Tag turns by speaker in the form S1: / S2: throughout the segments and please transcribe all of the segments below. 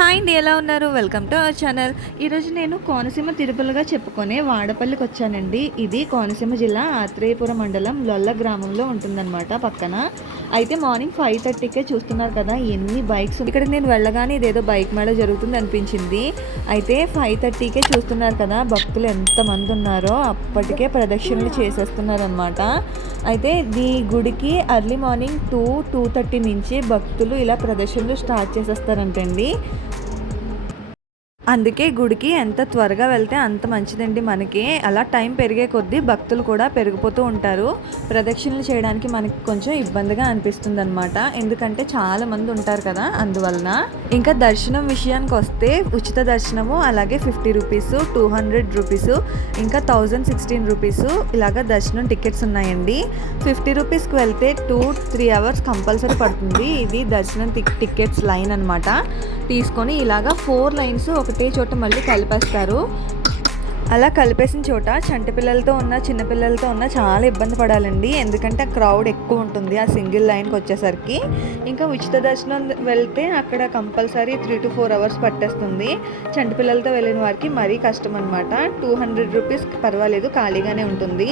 S1: Hi అండి ఎలా ఉన్నారు? Welcome to our channel. ఈరోజు నేను కోనసీమ తిరుపతిగా చెప్పుకునే వాడపల్లికి వచ్చానండి. ఇది కోనసీమ జిల్లా ఆత్రేయపురం మండలం లొల్ల గ్రామంలో ఉంటుందన్నమాట పక్కన. అయితే మార్నింగ్ ఫైవ్ థర్టీకే చూస్తున్నారు కదా ఎన్ని బైక్స్ ఇక్కడ నేను వెళ్ళగానే ఇదేదో బైక్ మేళ జరుగుతుంది అనిపించింది. అయితే ఫైవ్ థర్టీకే చూస్తున్నారు కదా భక్తులు ఎంతమంది ఉన్నారో అప్పటికే ప్రదక్షిణలు చేసేస్తున్నారనమాట అయితే ఈ గుడికి early morning two two thirty నుంచి భక్తులు ఇలా ప్రదర్శనలు స్టార్ట్ చేసేస్తారంటండి. అందుకే గుడికి ఎంత త్వరగా వెళ్తే అంత మంచిదండి మనకి. అలా టైం పెరిగే కొద్దీ భక్తులు కూడా పెరిగిపోతూ ఉంటారు. ప్రదక్షిణలు చేయడానికి మనకి కొంచెం ఇబ్బందిగా అనిపిస్తుంది అనమాట ఎందుకంటే చాలా మంది ఉంటారు కదా అందువలన. ఇంకా దర్శనం విషయానికి వస్తే ఉచిత దర్శనము అలాగే fifty rupees two hundred rupees ఇంకా థౌజండ్ సిక్స్టీన్ రూపీస్ ఇలాగ దర్శనం టికెట్స్ ఉన్నాయండి. ఫిఫ్టీ రూపీస్కి వెళ్తే టూ త్రీ అవర్స్ కంపల్సరీ పడుతుంది. ఇది దర్శనం టిక్- టికెట్స్ లైన్ అనమాట తీసుకొని ఇలాగా ఫోర్ లైన్స్ ఒకటే చోట మళ్ళీ కలిపేస్తారు. అలా కలిపేసిన చోట చంటపిల్లలతో ఉన్న చిన్నపిల్లలతో ఉన్న చాలా ఇబ్బంది పడాలండి. ఎందుకంటే ఆ క్రౌడ్ ఎక్కువ ఉంటుంది ఆ సింగిల్ లైన్కి వచ్చేసరికి. ఇంకా ఉచిత దర్శనం వెళ్తే అక్కడ compulsory three to four hours పట్టేస్తుంది. చంటపిల్లలతో వెళ్ళిన వారికి మరీ కష్టం అనమాట టూ హండ్రెడ్ రూపీస్ పర్వాలేదు ఖాళీగానే ఉంటుంది.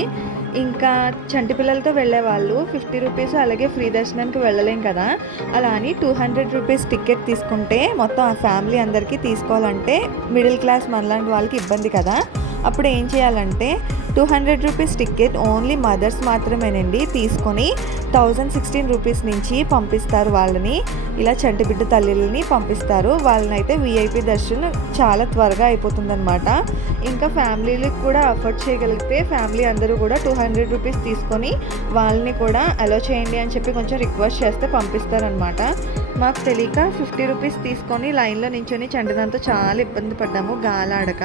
S1: ఇంకా చంటి పిల్లలతో వెళ్ళే వాళ్ళు ఫిఫ్టీ రూపీస్ అలాగే ఫ్రీ దర్శనానికి వెళ్ళలేం కదా. అలా అని టూ హండ్రెడ్ రూపీస్ టికెట్ తీసుకుంటే మొత్తం ఆ ఫ్యామిలీ అందరికీ తీసుకోవాలంటే మిడిల్ క్లాస్ మనలాంటి వాళ్ళకి ఇబ్బంది కదా. అప్పుడు ఏం చేయాలంటే two hundred rupees ticket only mothers మాత్రమేనండి. తీసుకొని థౌజండ్ సిక్స్టీన్ రూపీస్ నుంచి పంపిస్తారు వాళ్ళని. ఇలా చంటిబిడ్డ తల్లిని పంపిస్తారు. వాళ్ళని అయితే విఐపి దర్శనం చాలా త్వరగా అయిపోతుందన్నమాట. ఇంకా ఫ్యామిలీలకు కూడా అఫోర్డ్ చేయగలిగితే ఫ్యామిలీ అందరూ కూడా టూ హండ్రెడ్ రూపీస్ తీసుకొని వాళ్ళని కూడా అలో చేయండి అని చెప్పి కొంచెం రిక్వెస్ట్ చేస్తే పంపిస్తారనమాట మాకు తెలియక ఫిఫ్టీ రూపీస్ తీసుకొని లైన్లో నించొని చండదంతో చాలా ఇబ్బంది పడ్డాము. గాలాడక.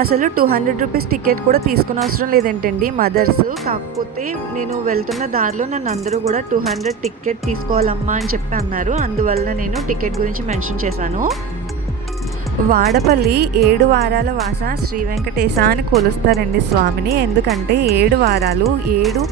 S1: అసలు టూ హండ్రెడ్ రూపీస్ టికెట్ కూడా తీసుకుని అవసరం లేదేంటండి మదర్స్? కాకపోతే నేను వెళ్తున్న దారిలో నన్ను అందరూ కూడా టూ హండ్రెడ్ టికెట్ తీసుకోవాలమ్మా అని చెప్పి అన్నారు. అందువల్ల నేను టికెట్ గురించి మెన్షన్ చేశాను. వాడపల్లి ఏడు వారాల వాస శ్రీ వెంకటేశ అని కొలుస్తారండి స్వామిని. ఎందుకంటే ఏడు వారాలు ఏడు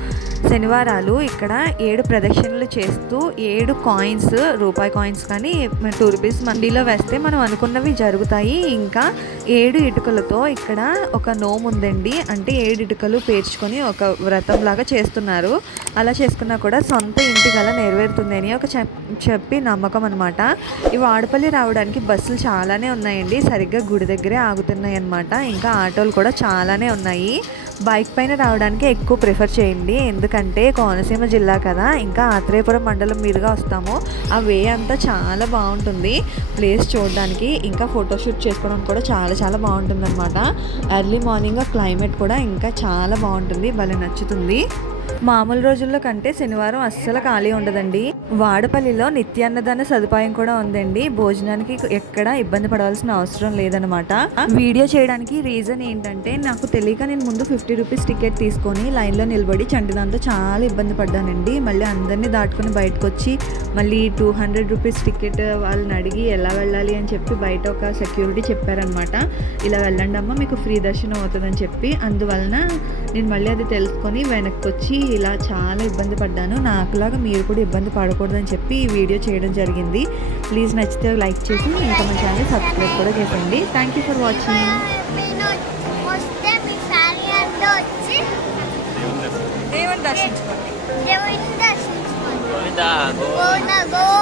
S1: శనివారాలు ఇక్కడ ఏడు ప్రదక్షిణలు చేస్తూ ఏడు కాయిన్స్ రూపాయి కాయిన్స్ కానీ టూ రూపీస్ మండీలో వేస్తే మనం అనుకున్నవి జరుగుతాయి. ఇంకా ఏడు ఇటుకలతో ఇక్కడ ఒక నోము ఉందండి. అంటే ఏడు ఇటుకలు పేర్చుకొని ఒక వ్రతం లాగా చేస్తున్నారు. అలా చేసుకున్నా కూడా సొంత ఇంటి కల నెరవేరుతుంది అని ఒక చెప్- చెప్పి నమ్మకం అనమాట ఈ వాడపల్లి రావడానికి బస్సులు చాలానే ఉన్నాయండి. సరిగ్గా గుడి దగ్గరే ఆగుతున్నాయి అనమాట ఇంకా ఆటోలు కూడా చాలానే ఉన్నాయి. బైక్ పైన రావడానికి ఎక్కువ ప్రిఫర్ చేయండి. ఎందుకంటే కోనసీమ జిల్లా కదా. ఇంకా ఆత్రేయపురం మండలం మీదుగా వస్తాము. ఆ వే అంతా చాలా బాగుంటుంది. ప్లేస్ చూడడానికి ఇంకా ఫోటోషూట్ చేసుకోవడం కూడా చాలా చాలా బాగుంటుంది అనమాట ఎర్లీ మార్నింగ్ క్లైమేట్ కూడా ఇంకా చాలా బాగుంటుంది. భలే నచ్చుతుంది. మామూలు రోజుల్లో కంటే శనివారం అస్సలు ఖాళీ ఉండదండి. వాడపల్లిలో నిత్యాన్నదాన సదుపాయం కూడా ఉందండి. భోజనానికి ఎక్కడ ఇబ్బంది పడవలసిన అవసరం లేదనమాట వీడియో చేయడానికి రీజన్ ఏంటంటే నాకు తెలియక నేను ముందు ఫిఫ్టీ రూపీస్ టికెట్ తీసుకొని లైన్లో నిలబడి చంటిదాంతో చాలా ఇబ్బంది పడ్డానండి. మళ్ళీ అందరినీ దాటుకొని బయటకు వచ్చి మళ్ళీ టూ హండ్రెడ్ రూపీస్ టికెట్ వాళ్ళని అడిగి ఎలా వెళ్ళాలి అని చెప్పి బయట ఒక సెక్యూరిటీ చెప్పారనమాట ఇలా వెళ్ళండి అమ్మ మీకు ఫ్రీ దర్శనం అవుతుందని చెప్పి. అందువలన నేను మళ్ళీ అది తెలుసుకొని వెనక్కి వచ్చి ఇలా చాలా ఇబ్బంది పడ్డాను. నాకులాగా మీరు కూడా ఇబ్బంది పడకూడదని చెప్పి ఈ వీడియో చేయడం జరిగింది. ప్లీజ్ నచ్చితే లైక్ చేసి ఇంకా మన ఛానల్ సబ్స్క్రైబ్ కూడా చేసేయండి. థ్యాంక్ యూ ఫర్ వాచింగ్
S2: మీ
S1: దేవుని దర్శించుకోండి
S2: దేవుడిని దర్శించుకోండి
S3: గోవిందా
S2: గోవింద గోవింద